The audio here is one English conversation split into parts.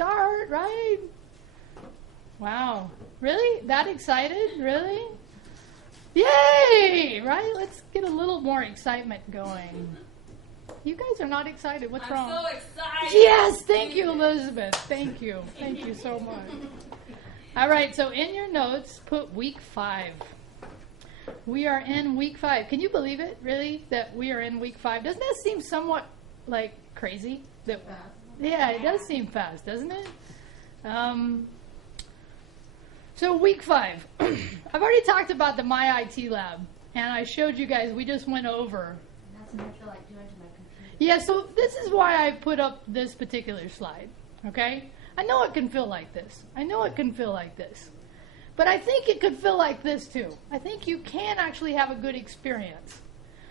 start, right? Wow. Really? That excited? Really? Yay! Right? Let's get a little more excitement going. You guys are not excited. What's wrong? I'm so excited. Yes, thank you, Elizabeth. Thank you. Thank you so much. All right, so in your notes, put week 5. We are in week 5. Can you believe it, really, that we are in week 5? Doesn't that seem somewhat, like, crazy? That, yeah, it does seem fast, doesn't it? So week 5. I've already talked about the My IT Lab, and I showed you guys, we just went over. That's what I feel like doing to my computer. Yeah, so this is why I put up this particular slide, okay? I know it can feel like this. I know it can feel like this. But I think it could feel like this too. I think you can actually have a good experience.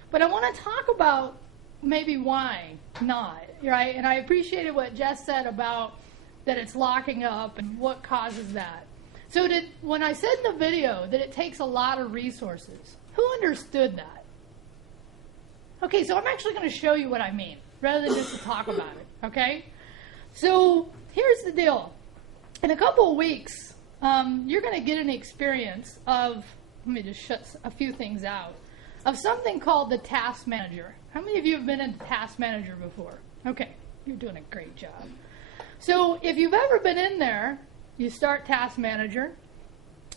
But I want to talk about maybe why not, right? And I appreciated what Jess said about that it's locking up and what causes that. So when I said in the video that it takes a lot of resources, who understood that? Okay, so I'm actually going to show you what I mean, rather than just to talk about it, okay? So here's the deal. In a couple of weeks, you're going to get an experience of, let me just shut a few things out, of something called the Task Manager. How many of you have been in Task Manager before? Okay, you're doing a great job. So if you've ever been in there, you start Task Manager,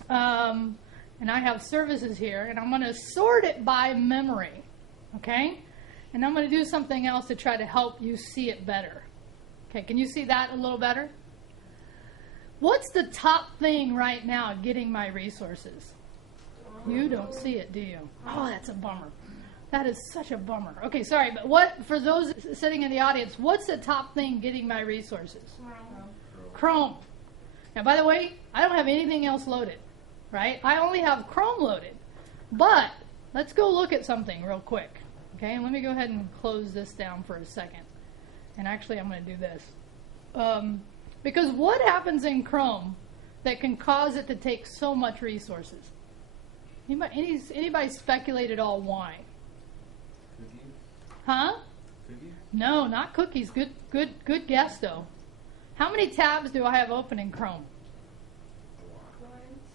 and I have services here, and I'm going to sort it by memory, okay? And I'm going to do something else to try to help you see it better. Okay, can you see that a little better? What's the top thing right now getting my resources? You don't see it, do you? Oh, that's a bummer. That is such a bummer. Okay, sorry, but what, for those sitting in the audience, what's the top thing getting my resources? Chrome. Now, by the way, I don't have anything else loaded, right? I only have Chrome loaded. But let's go look at something real quick. Okay, and let me go ahead and close this down for a second. And actually, I'm going to do this. Because what happens in Chrome that can cause it to take so much resources? Anybody speculate at all why? Cookies? Huh? Cookies? No, not cookies. Good guess, though. How many tabs do I have open in Chrome?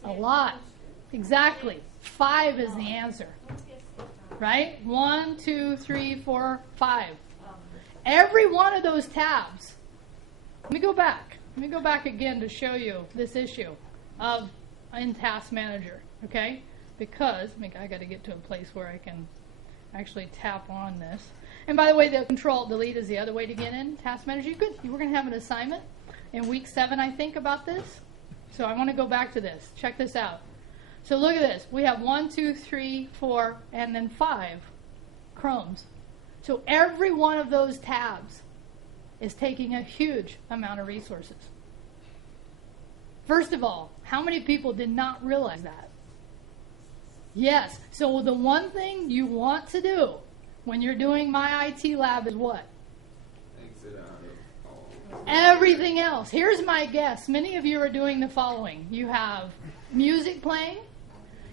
A lot. Exactly. 5 is the answer. Right? 1, 2, 3, 4, 5. Every one of those tabs. Let me go back. Let me go back again to show you this issue of in Task Manager. Okay? Because I got to get to a place where I can actually tap on this. And by the way, the Control-Delete is the other way to get in Task Manager. We're going to have an assignment in week 7, I think, about this. So I want to go back to this. Check this out. So look at this. We have 1, 2, 3, 4, and then 5 Chromes. So every one of those tabs is taking a huge amount of resources. First of all, how many people did not realize that? Yes. So the one thing you want to do when you're doing My IT Lab is what? Exit out of all. Everything else. Here's my guess. Many of you are doing the following. You have music playing.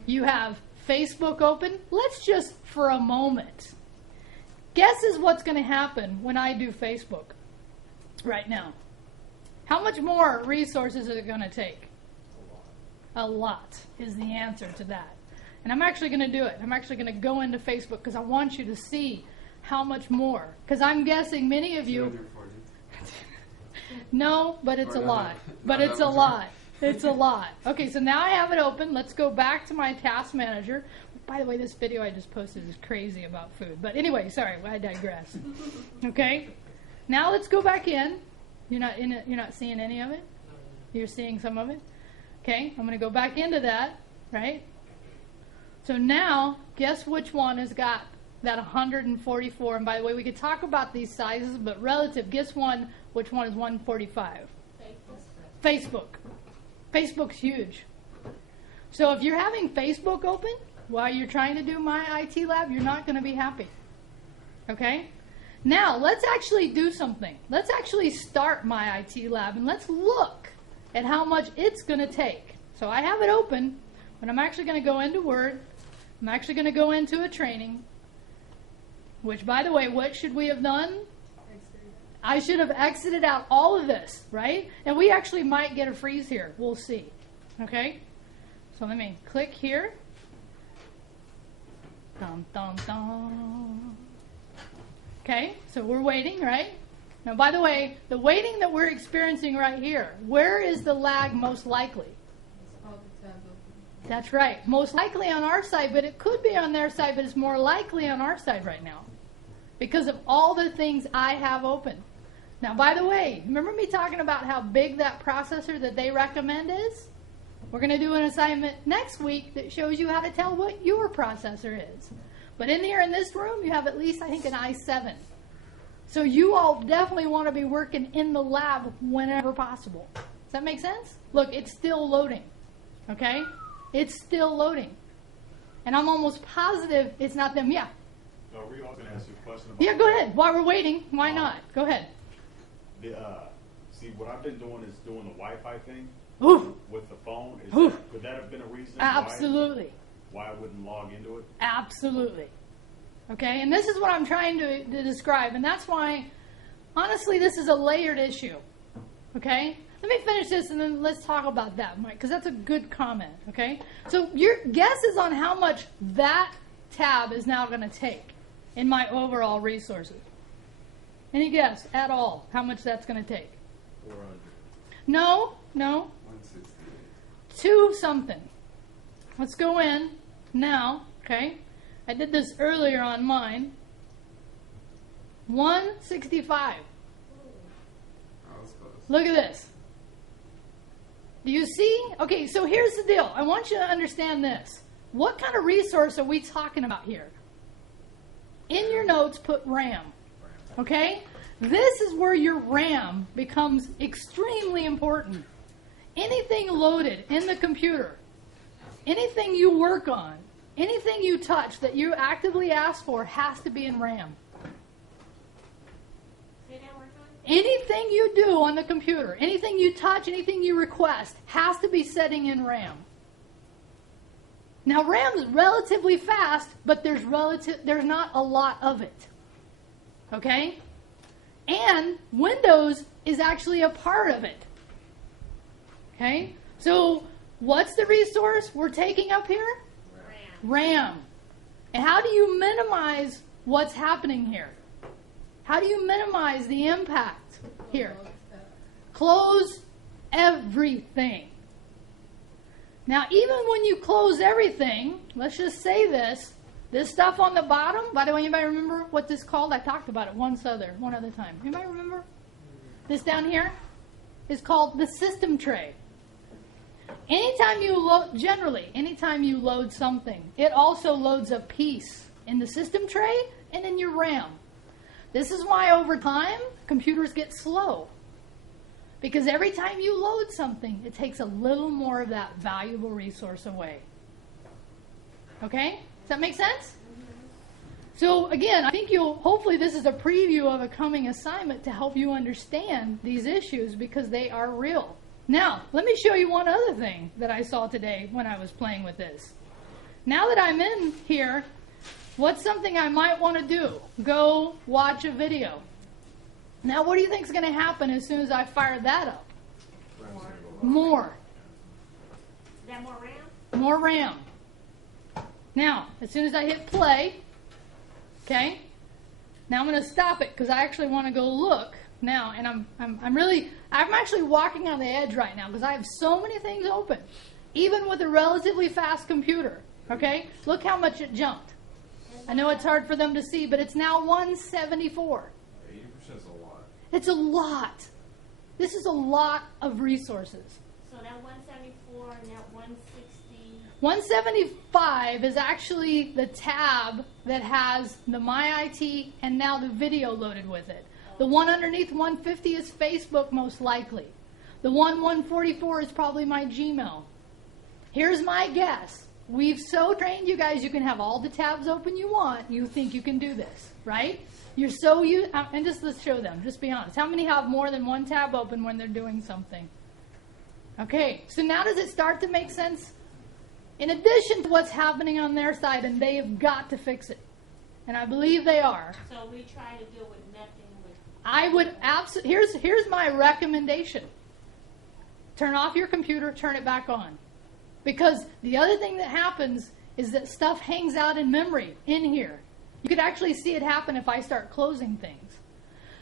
You have Facebook open. Let's just, for a moment, guesses what's going to happen when I do Facebook right now. How much more resources is it going to take? A lot is the answer to that. And I'm actually going to do it. I'm actually going to go into Facebook because I want you to see how much more. Because I'm guessing many of you... No, but it's a lot. But it's a lot. It's a lot. Okay, so now I have it open. Let's go back to my Task Manager. By the way, this video I just posted is crazy about food. But anyway, sorry, I digress. Okay? Now let's go back in. You're not in it, you're not seeing any of it? You're seeing some of it? Okay, I'm going to go back into that, right? So now, guess which one has got that 144? And by the way, we could talk about these sizes, but relative, guess which one is 145? Facebook. Facebook's huge. So if you're having Facebook open while you're trying to do My IT Lab, you're not going to be happy. Okay? Now, let's actually do something. Let's actually start My IT Lab, and let's look at how much it's going to take. So I have it open, but I'm actually going to go into Word. I'm actually going to go into a training, which, by the way, what should we have done? I should have exited out all of this, right? And we actually might get a freeze here. We'll see. Okay? So let me click here. Dum, dum, dum. Okay, so we're waiting, right? Now, by the way, the waiting that we're experiencing right here, where is the lag most likely? That's right. Most likely on our side, but it could be on their side, but it's more likely on our side right now because of all the things I have open. Now, by the way, remember me talking about how big that processor that they recommend is? We're going to do an assignment next week that shows you how to tell what your processor is. But in here in this room, you have at least, I think, an i7. So you all definitely want to be working in the lab whenever possible. Does that make sense? Look, it's still loading. Okay? It's still loading. And I'm almost positive it's not them. Yeah. Are we all going to ask you a question about Yeah, go ahead. While we're waiting, why not? Go ahead. See, what I've been doing is doing the Wi-Fi thing Oof. with the phone. Oof. Could that have been a reason Absolutely. why I wouldn't log into it? Absolutely. Okay, and this is what I'm trying to describe, and that's why, honestly, this is a layered issue. Okay? Let me finish this, and then let's talk about that, Mike, because that's a good comment. Okay? So your guess is on how much that tab is now going to take in my overall resources. Any guess at all how much that's going to take? 400. No. 168. 2 something. Let's go in now. Okay? I did this earlier on mine. 165. I was close. Look at this. Do you see? Okay, so here's the deal. I want you to understand this. What kind of resource are we talking about here? In your notes, put RAM. Okay? This is where your RAM becomes extremely important. Anything loaded in the computer, anything you work on, anything you touch that you actively ask for has to be in RAM. Say that one time. Anything you do on the computer, anything you touch, anything you request, has to be setting in RAM. Now, RAM is relatively fast, but there's not a lot of it. Okay? And Windows is actually a part of it. Okay? So, what's the resource we're taking up here? RAM. And how do you minimize what's happening here? How do you minimize the impact here? Close everything. Now, even when you close everything, let's just say this stuff on the bottom, by the way, anybody remember what this is called? I talked about it one other time. Anybody remember? This down here is called the system tray. Anytime you load something, it also loads a piece in the system tray and in your RAM. This is why over time, computers get slow. Because every time you load something, it takes a little more of that valuable resource away. Okay? Does that make sense? So again, I think hopefully this is a preview of a coming assignment to help you understand these issues because they are real. Now, let me show you one other thing that I saw today when I was playing with this. Now that I'm in here, what's something I might want to do? Go watch a video. Now, what do you think is going to happen as soon as I fire that up? More. Is that more RAM? More RAM. Now, as soon as I hit play, okay, now I'm going to stop it because I actually want to go look now, and I'm actually walking on the edge right now because I have so many things open, even with a relatively fast computer. Okay, look how much it jumped. I know it's hard for them to see, but it's now 174. 80% is a lot. It's a lot. This is a lot of resources. So that 174 and that 160. 175 is actually the tab that has the My IT and now the video loaded with it. The one underneath 150 is Facebook most likely. The one 144 is probably my Gmail. Here's my guess. We've so trained you guys, you can have all the tabs open you want. You think you can do this, right? You're so used, and just let's show them. Just be honest. How many have more than one tab open when they're doing something? Okay, so now does it start to make sense? In addition to what's happening on their side, and they have got to fix it. And I believe they are. So we try to deal with nothing with I would here's my recommendation. Turn off your computer, turn it back on. Because the other thing that happens is that stuff hangs out in memory in here. You could actually see it happen if I start closing things.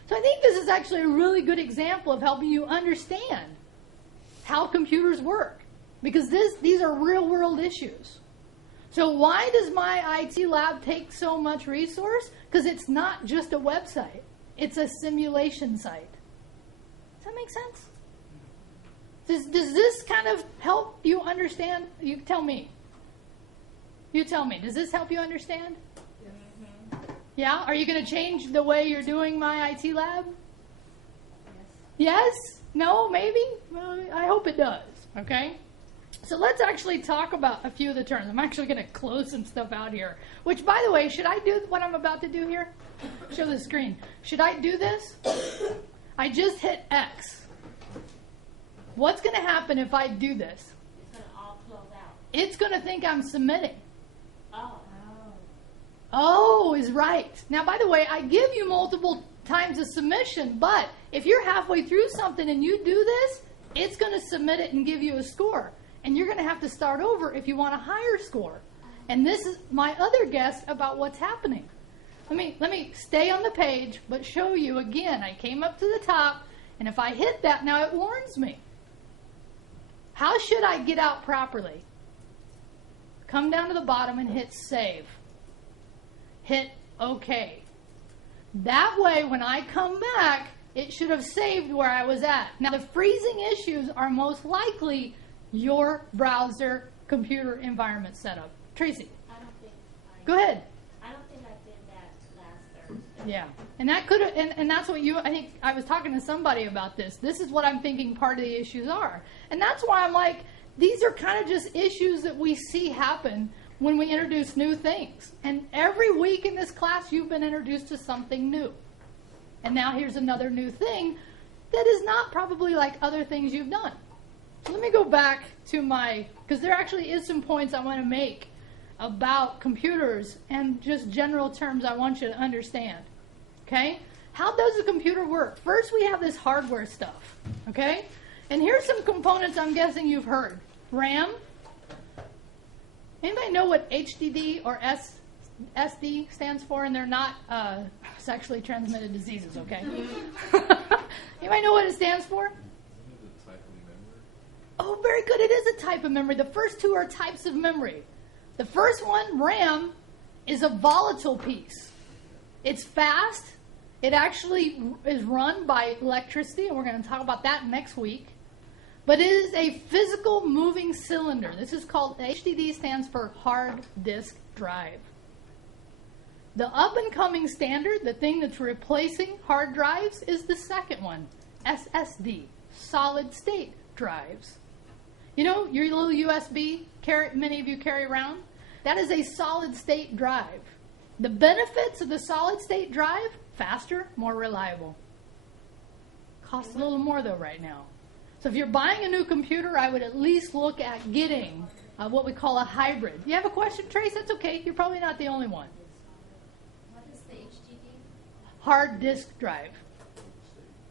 So I think this is actually a really good example of helping you understand how computers work. Because these are real world issues. So why does my IT lab take so much resource? Because it's not just a website. It's a simulation site. Does that make sense? Does this kind of help you understand? You tell me. You tell me. Does this help you understand? Yeah? Are you going to change the way you're doing my IT lab? Yes? No? Maybe? Well, I hope it does. Okay? So let's actually talk about a few of the terms. I'm actually going to close some stuff out here. Which, by the way, should I do what I'm about to do here? Show the screen. Should I do this? I just hit X. What's going to happen if I do this? It's going to all close out. It's going to think I'm submitting. Oh. Oh is right. Now, by the way, I give you multiple times a submission, but if you're halfway through something and you do this, it's going to submit it and give you a score. And you're going to have to start over if you want a higher score. And this is my other guess about what's happening. Let me stay on the page, but show you again. I came up to the top, and if I hit that, now it warns me. How should I get out properly? Come down to the bottom and hit save. Hit OK. That way, when I come back, it should have saved where I was at. Now, the freezing issues are most likely your browser computer environment setup. Tracy, I don't think go ahead. I don't think I did that last Thursday. Yeah, and that could have, and that's what I think I was talking to somebody about this. This is what I'm thinking part of the issues are. And that's why I'm like, these are kind of just issues that we see happen when we introduce new things. And every week in this class, you've been introduced to something new. And now here's another new thing that is not probably like other things you've done. So let me go back to because there actually is some points I want to make about computers and just general terms I want you to understand. Okay? How does a computer work? First, we have this hardware stuff. Okay? And here's some components I'm guessing you've heard. RAM. Anybody know what HDD or SD stands for? And they're not sexually transmitted diseases, okay? Anybody know what it stands for? Oh, very good. It is a type of memory. The first two are types of memory. The first one, RAM, is a volatile piece. It's fast. It actually is run by electricity, and we're going to talk about that next week. But it is a physical moving cylinder. This is called, HDD stands for hard disk drive. The up-and-coming standard, the thing that's replacing hard drives, is the second one, SSD, solid-state drives. You know, your little USB many of you carry around? That is a solid-state drive. The benefits of the solid-state drive, faster, more reliable. Costs a little more, though, right now. So if you're buying a new computer, I would at least look at getting what we call a hybrid. You have a question, Trace? That's okay. You're probably not the only one. What is the HDD? Hard disk drive.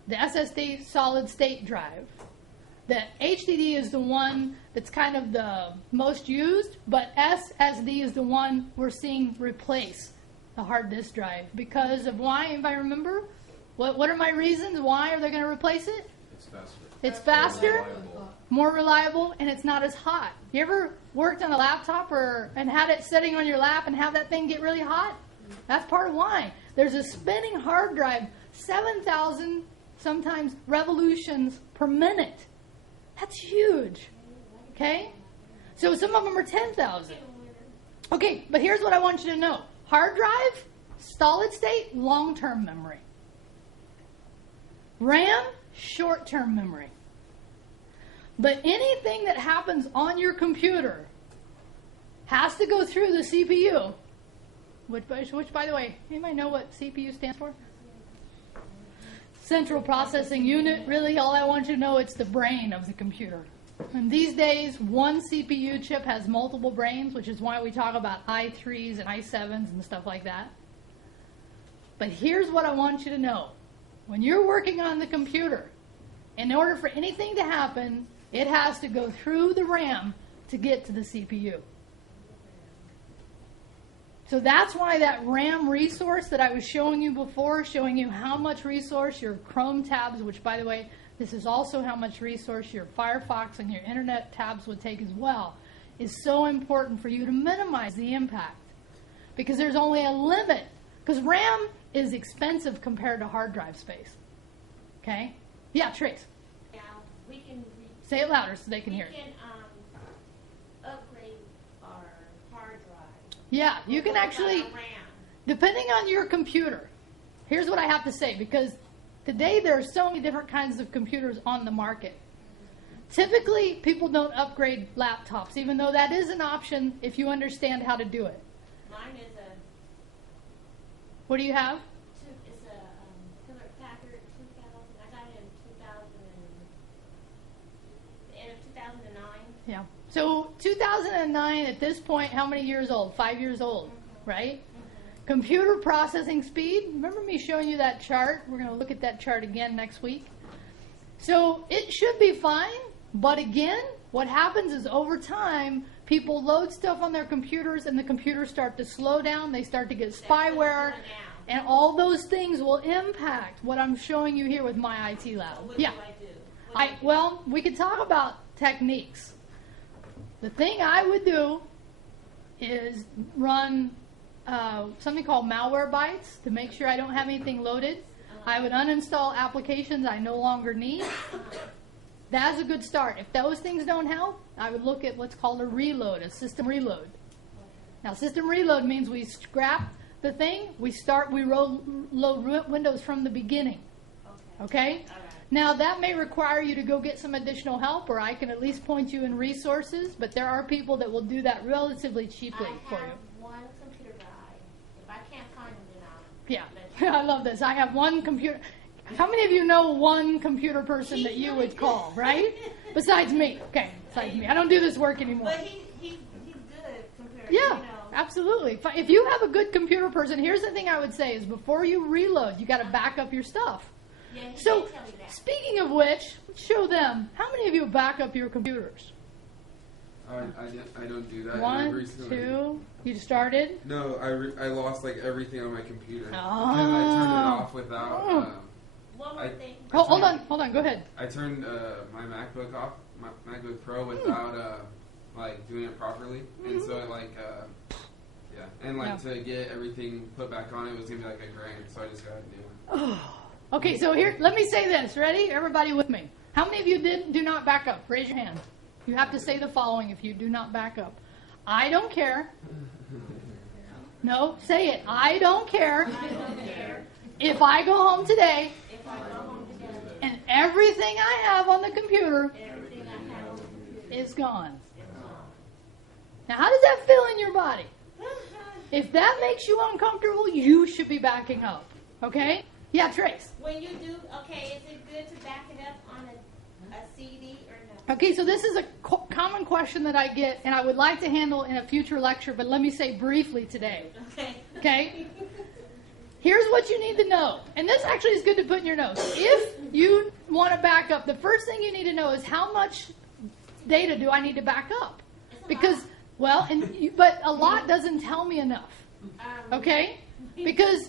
The SSD, solid-state drive. The HDD is the one that's kind of the most used, but SSD is the one we're seeing replace the hard disk drive. Because of why, if I remember? What are my reasons? Why are they going to replace it? It's faster. It's faster, Reliable. more reliable, and it's not as hot. You ever worked on a laptop and had it sitting on your lap and have that thing get really hot? That's part of why. There's a spinning hard drive, 7,000 sometimes revolutions per minute. That's huge. Okay? So some of them are 10,000. Okay, but here's what I want you to know. Hard drive, solid state, long-term memory. RAM, short-term memory. But anything that happens on your computer has to go through the CPU. Which, by the way, anybody know what CPU stands for? Central Processing Unit. Really, all I want you to know, it's the brain of the computer. And these days, one CPU chip has multiple brains, which is why we talk about i3s and i7s and stuff like that. But here's what I want you to know. when you're working on the computer, in order for anything to happen, it has to go through the RAM to get to the CPU. So that's why that RAM resource that I was showing you before, showing you how much resource your Chrome tabs, which by the way, this is also how much resource your Firefox and your internet tabs would take as well, is so important for you to minimize the impact. Because there's only a limit. Because RAM is expensive compared to hard drive space. Okay? Yeah, Trace. Now, we can Say it louder so they can hear it. We can upgrade our hard drive. Yeah, you can actually, Our RAM. depending on your computer, here's what I have to say, because today there are so many different kinds of computers on the market. Typically, people don't upgrade laptops, even though that is an option if you understand how to do it. Mine is a What do you have? it's a Hewlett Packard 2000. I got it in 2000 the end of 2009. Yeah. So 2009, at this point, how many years old? 5 years old, right? Computer processing speed. Remember me showing you that chart? We're going to look at that chart again next week. So it should be fine, but again, what happens is over time, people load stuff on their computers and the computers start to slow down, they start to get spyware, and all those things will impact what I'm showing you here with my IT lab. What Yeah. do I do? Well, we could talk about techniques. The thing I would do is run something called malware bites to make sure I don't have anything loaded. I would uninstall applications I no longer need. That's a good start. If those things don't help, I would look at what's called a reload, a system reload. Now, system reload means we scrap the thing, we load Windows from the beginning. Okay? All right. Now, that may require you to go get some additional help, or I can at least point you in resources, but there are people that will do that relatively cheaply for I you. have one computer guy. If I can't find him, then I'll Yeah, let you know. I love this. I have one computer. How many of you know one computer person that you would call, right? Besides me. Okay, besides me. I don't do this work anymore. But he's good compared to, Yeah, absolutely. If you have a good computer person, here's the thing I would say is before you reload, you got to back up your stuff. Yeah, he So, did tell me that. speaking of which, show them. How many of you back up your computers? I don't do that. One, Recently- two. You started? No, I lost like everything on my computer. Oh. And I turned it off without. One more thing. Oh, hold on. Go ahead. I turned my MacBook off, my MacBook Pro, without like doing it properly, and so it yeah, and like Yeah. to get everything put back on, it was gonna be like $1,000, so I just got a new one. Okay, so here, let me say this. Ready? Everybody with me. How many of you do not back up? Raise your hand. You have to say the following if you do not back up. I don't care. No, say it. I don't care. If I go home today and everything I have on the computer is gone. Now, how does that feel in your body? If that makes you uncomfortable, you should be backing up. Okay? Yeah, Trace. When you do, okay, is it good to back it up on a CD or no? Okay, so this is a common question that I get, and I would like to handle in a future lecture, but let me say briefly today. Okay. Okay? Here's what you need to know, and this actually is good to put in your notes. If you want to back up, the first thing you need to know is how much data do I need to back up? Because, well, but a lot doesn't tell me enough. Okay? Because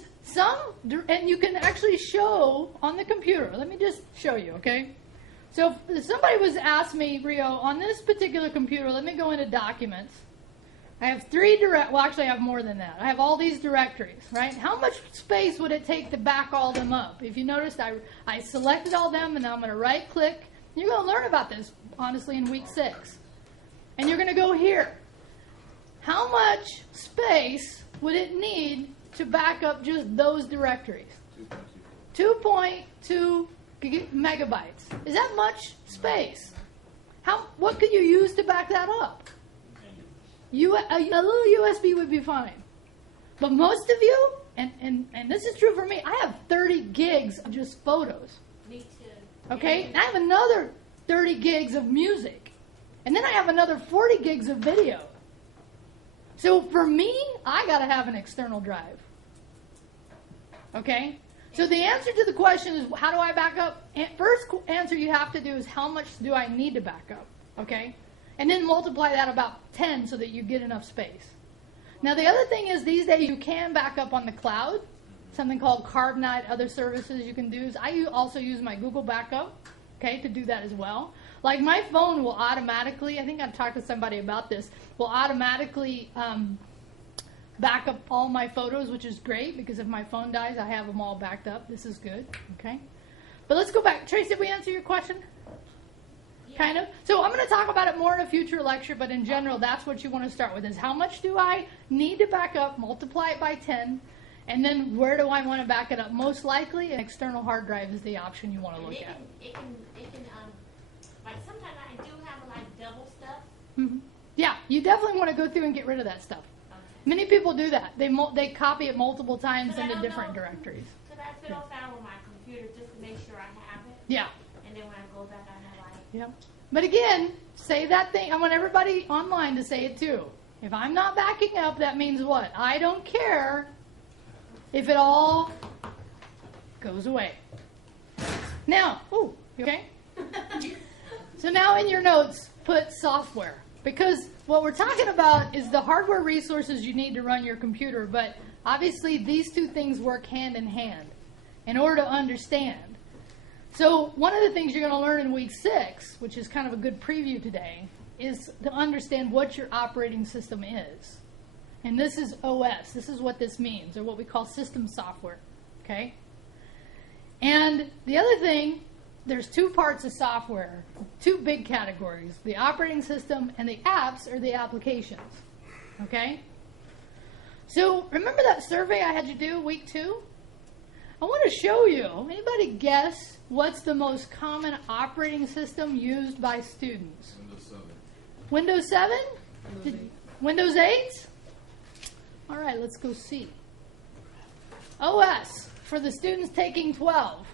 and you can actually show on the computer. Let me just show you, okay? So if somebody was asked me, Rio, on this particular computer, let me go into documents. I have actually I have more than that. I have all these directories, right? How much space would it take to back all them up? If you noticed, I selected all them, and now I'm going to right click. You're going to learn about this, honestly, in week 6. And you're going to go here. How much space would it need to back up just those directories? 2.2 megabytes. Is that much space? What could you use to back that up? A little USB would be fine. But most of you, and this is true for me, I have 30 gigs of just photos. Me too. Okay? And I have another 30 gigs of music. And then I have another 40 gigs of video. So for me, I got to have an external drive. Okay? So the answer to the question is, how do I back up? First answer you have to do is, how much do I need to back up? Okay? And then multiply that about 10 so that you get enough space. Now the other thing is, these days you can back up on the cloud. Something called Carbonite, other services you can do. I also use my Google backup, okay, to do that as well. Like my phone will automatically, I think I've talked to somebody about this, will automatically back up all my photos, which is great because if my phone dies, I have them all backed up. This is good, okay? But let's go back. Trace, did we answer your question? Yeah. Kind of. So I'm going to talk about it more in a future lecture, but in general, that's what you want to start with, is how much do I need to back up, multiply it by 10, and then where do I want to back it up? Most likely, an external hard drive is the option you want to look at. It can, like sometimes I do have like double stuff. Mm-hmm. Yeah, you definitely want to go through and get rid of that stuff. Okay. Many people do that. They copy it multiple times But I into don't different know. directories. Because I fiddle around with my computer just to make sure I have it. Yeah. And then when I go back, I know Yeah. But again, say that thing. I want everybody online to say it too. If I'm not backing up, that means what? I don't care if it all goes away. Now, ooh, you okay? So now in your notes, put software. Because what we're talking about is the hardware resources you need to run your computer. But obviously, these two things work hand in hand in order to understand. So one of the things you're going to learn in week 6, which is kind of a good preview today, is to understand what your operating system is. And this is OS. This is what this means, or what we call system software. Okay? And the other thing, there's two parts of software, two big categories, the operating system and the apps, or the applications. Okay? So remember that survey I had you do week 2? I want to show you. Anybody guess what's the most common operating system used by students? Windows 7. Windows 7? Windows 8? All right, let's go see. OS for the students taking 12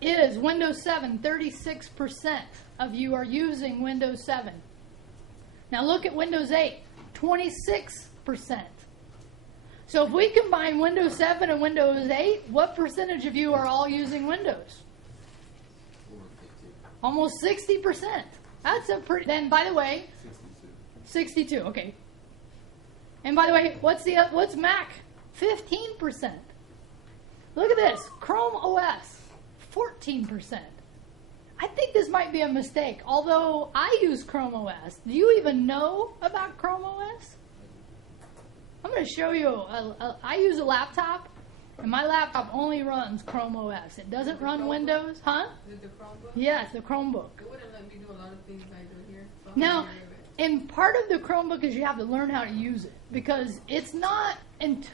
is Windows 7. 36% of you are using Windows 7. Now look at Windows 8. 26%. So if we combine Windows 7 and Windows 8, what percentage of you are all using Windows? Almost 60%. That's a pretty... Then, by the way... 62, okay. And by the way, what's Mac? 15%. Look at this. Chrome OS, 14%. I think this might be a mistake, although I use Chrome OS. Do you even know about Chrome OS? I'm going to show you. I use a laptop, and my laptop only runs Chrome OS. It doesn't run Windows. Huh? Is it the Chromebook? Yes, the Chromebook. It wouldn't let me do a lot of things I do here. So Now, and part of the Chromebook is you have to learn how to use it, because it's not, it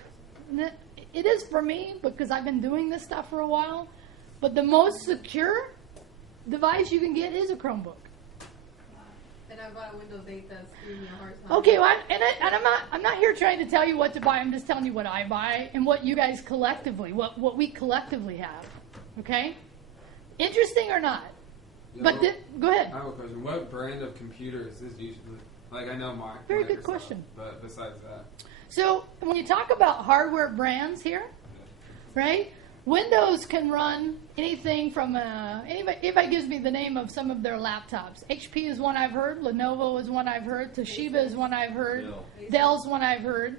is for me because I've been doing this stuff for a while, but the most secure device you can get is a Chromebook. And I bought a Windows 8 that's giving me a hard time. Okay, well, I'm not here trying to tell you what to buy. I'm just telling you what I buy and what you guys collectively, what we collectively have. Okay? Interesting or not? Yeah, But go ahead. I have a question. What brand of computer is this usually? Like, I know my Very good Microsoft, question. But besides that, So when you talk about hardware brands here, right? Windows can run anything from anybody gives me the name of some of their laptops. HP is one I've heard. Lenovo is one I've heard. Toshiba is one I've heard. Dell. Dell's one I've heard.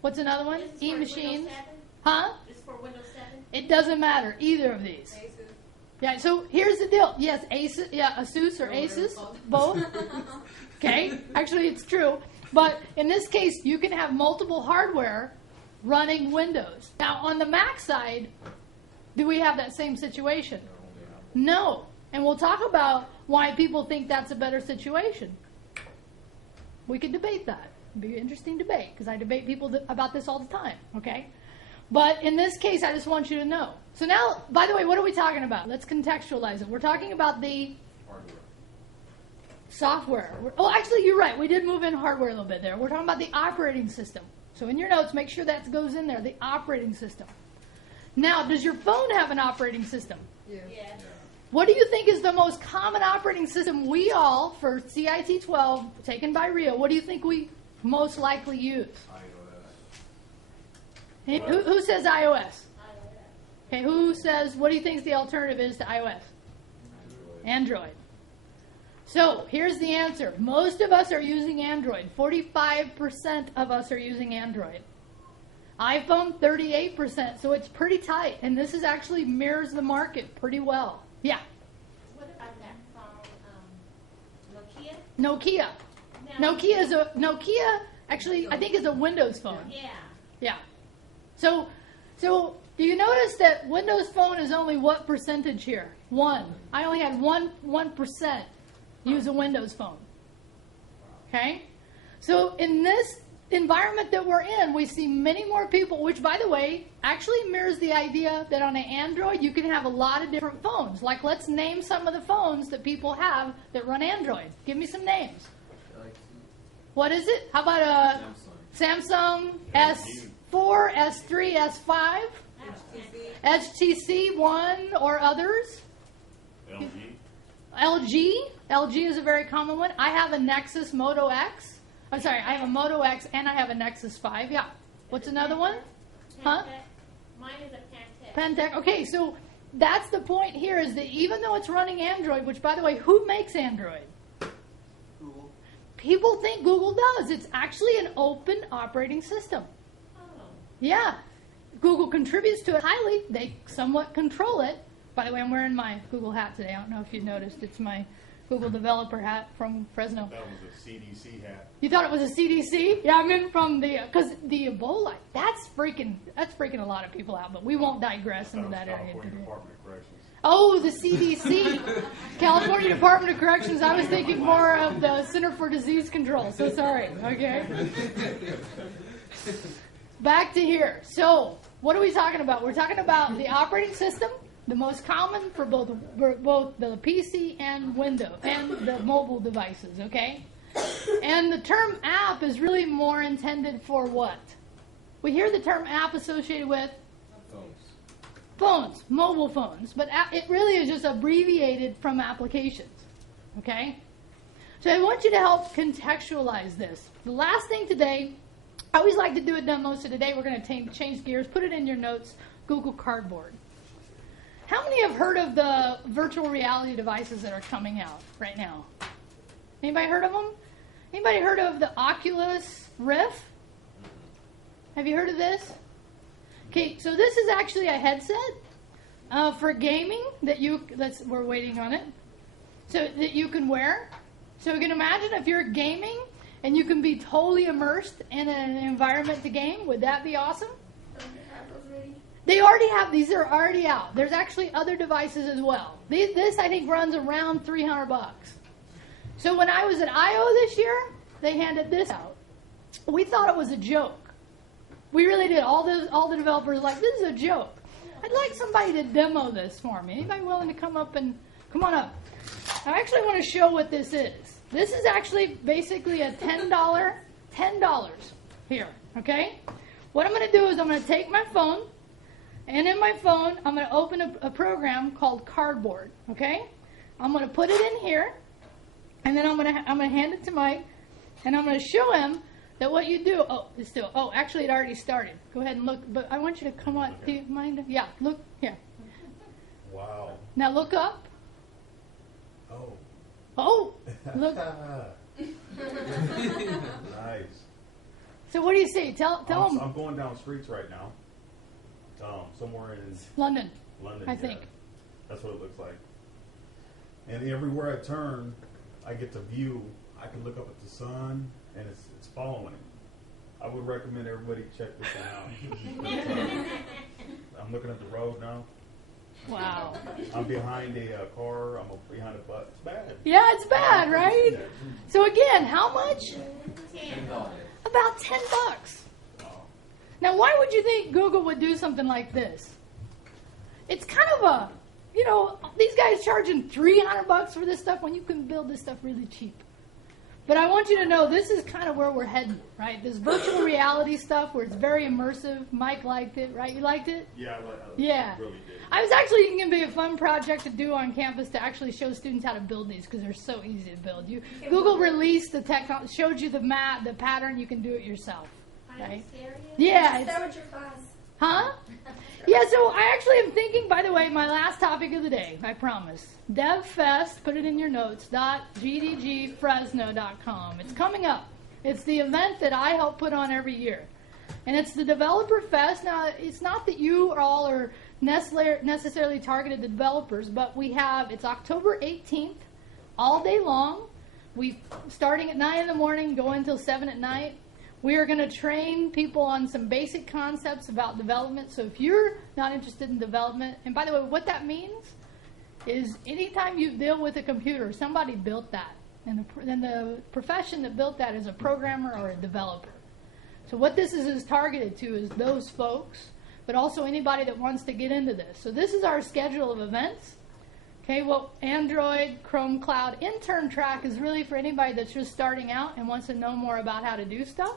What's another one? This is for E-Machines. Windows 7? Huh? This is for Windows 7? It doesn't matter, either of these. Asus. Yeah, so here's the deal. Yes, Asus, yeah, Asus or Or whatever Asus, it's called. both. Okay, actually it's true. But in this case, you can have multiple hardware running Windows. Now, on the Mac side, do we have that same situation? No. And we'll talk about why people think that's a better situation. We could debate that. It'd be an interesting debate, because I debate people about this all the time, okay? But in this case, I just want you to know. So now, by the way, what are we talking about? Let's contextualize it. We're talking about the Hardware. software. Oh, actually, you're right. We did move in hardware a little bit there. We're talking about the operating system. So in your notes, make sure that goes in there, the operating system. Now, does your phone have an operating system? Yes. Yes. What do you think is the most common operating system we all, for CIT12, taken by Rio, what do you think we most likely use? iOS. Who says iOS? Okay, who says, what do you think the alternative is to iOS? Android. So here's the answer. Most of us are using Android. 45% of us are using Android. iPhone, 38%. So it's pretty tight. And this is actually mirrors the market pretty well. Yeah. What about that phone, Nokia? Nokia. Nokia actually, I think, is a Windows phone. Yeah. Yeah. So do you notice that Windows Phone is only what percentage here? 1. I only had 1% use a Windows Phone. Okay? So in this environment that we're in, we see many more people, which, by the way, actually mirrors the idea that on an Android, you can have a lot of different phones. Like, let's name some of the phones that people have that run Android. Give me some names. What is it? How about a Samsung S4, S3, S5, HTC One, or others? LG is a very common one. I have a Nexus Moto X. I'm sorry, I have a Moto X and I have a Nexus 5. Yeah. What's another one? Huh? Mine is a Pentec. Okay, so that's the point here, is that even though it's running Android, which, by the way, who makes Android? Google. People think Google does. It's actually an open operating system. Oh. Yeah. Google contributes to it highly. They somewhat control it. By the way, I'm wearing my Google hat today. I don't know if you noticed. It's my Google developer hat from Fresno. That was a CDC hat. You thought it was a CDC? Yeah, I'm in from the, because the Ebola, that's freaking a lot of people out, but we won't digress into that area California today. Department of Corrections. Oh, the CDC, California Department of Corrections. I was thinking more of the Center for Disease Control. So sorry. Okay. Back to here. So, what are we talking about? We're talking about the operating system, the most common for both the PC and Windows and the mobile devices. Okay. And the term app is really more intended for what? We hear the term app associated with phones, mobile phones, but it really is just abbreviated from applications, okay? So I want you to help contextualize this. The last thing today, I always like to do it done most of the day. We're going to change gears, put it in your notes, Google Cardboard. How many have heard of the virtual reality devices that are coming out right now? Anybody heard of them? Anybody heard of the Oculus Rift? Have you heard of this? Okay, so this is actually a headset for gaming we're waiting on it, so that you can wear. So you can imagine if you're gaming and you can be totally immersed in an environment to game. Would that be awesome? They already have these. Are already out. There's actually other devices as well. This I think runs around $300. So when I was at I/O this year, they handed this out. We thought it was a joke. We really did. All the developers were like, this is a joke. I'd like somebody to demo this for me. Anybody willing to come on up? I actually want to show what this is. This is actually basically a $10 here, okay? What I'm going to do is I'm going to take my phone, and in my phone, I'm going to open a program called Cardboard, okay? I'm going to put it in here, and then I'm going to hand it to Mike, and I'm going to show him that what you do, actually it already started. Go ahead and look, but I want you to come on, do you mind? Yeah, look, here. Wow. Now look up. Oh, look. Nice. So what do you see? Tell them. I'm going down streets right now. Somewhere in London, London, I think. That's what it looks like. And everywhere I turn, I get to view. I can look up at the sun, and it's following. I would recommend everybody check this one out. I'm looking at the road now. Wow. I'm behind a car. I'm behind a bus. It's bad. Yeah, it's bad, right? So again, how much? About $10. Wow. Now, why would you think Google would do something like this? It's kind of these guys charging $300 for this stuff when you can build this stuff really cheap. But I want you to know this is kind of where we're heading, right? This virtual reality stuff where it's very immersive. Mike liked it, right? You liked it? Yeah, I Yeah. really did. I was actually thinking it'd be a fun project to do on campus to actually show students how to build these because they're so easy to build. Google released the technology, showed you the pattern. You can do it yourself, Are you right? serious? Yeah. Start with your class. Huh? Yeah, so I actually am thinking, by the way, my last topic of the day, I promise. DevFest, put it in your notes, .gdgfresno.com. It's coming up. It's the event that I help put on every year. And it's the Developer Fest. Now, it's not that you all are necessarily targeted to developers, but it's October 18th, all day long. Starting at 9 in the morning, go until 7 at night. We are going to train people on some basic concepts about development. So if you're not interested in development, and by the way, what that means is anytime you deal with a computer, somebody built that. And the profession that built that is a programmer or a developer. So what this is targeted to is those folks, but also anybody that wants to get into this. So this is our schedule of events. Okay, well, Android, Chrome Cloud, intern track is really for anybody that's just starting out and wants to know more about how to do stuff.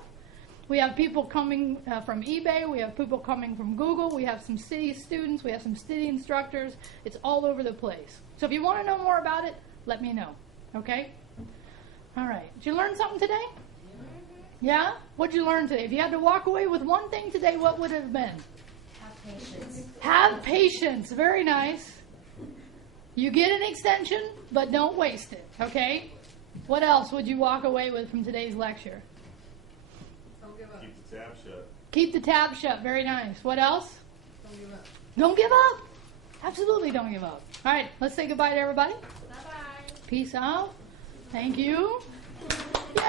We have people coming from eBay. We have people coming from Google. We have some city students. We have some city instructors. It's all over the place. So if you want to know more about it, let me know. Okay? All right. Did you learn something today? Yeah? What did you learn today? If you had to walk away with one thing today, what would it have been? Have patience. Have patience. Very nice. You get an extension, but don't waste it. Okay? What else would you walk away with from today's lecture? Don't give up. Keep the tab shut. Keep the tab shut. Very nice. What else? Don't give up. Don't give up. Absolutely don't give up. All right, let's say goodbye to everybody. Bye-bye. Peace out. Thank you. Yay.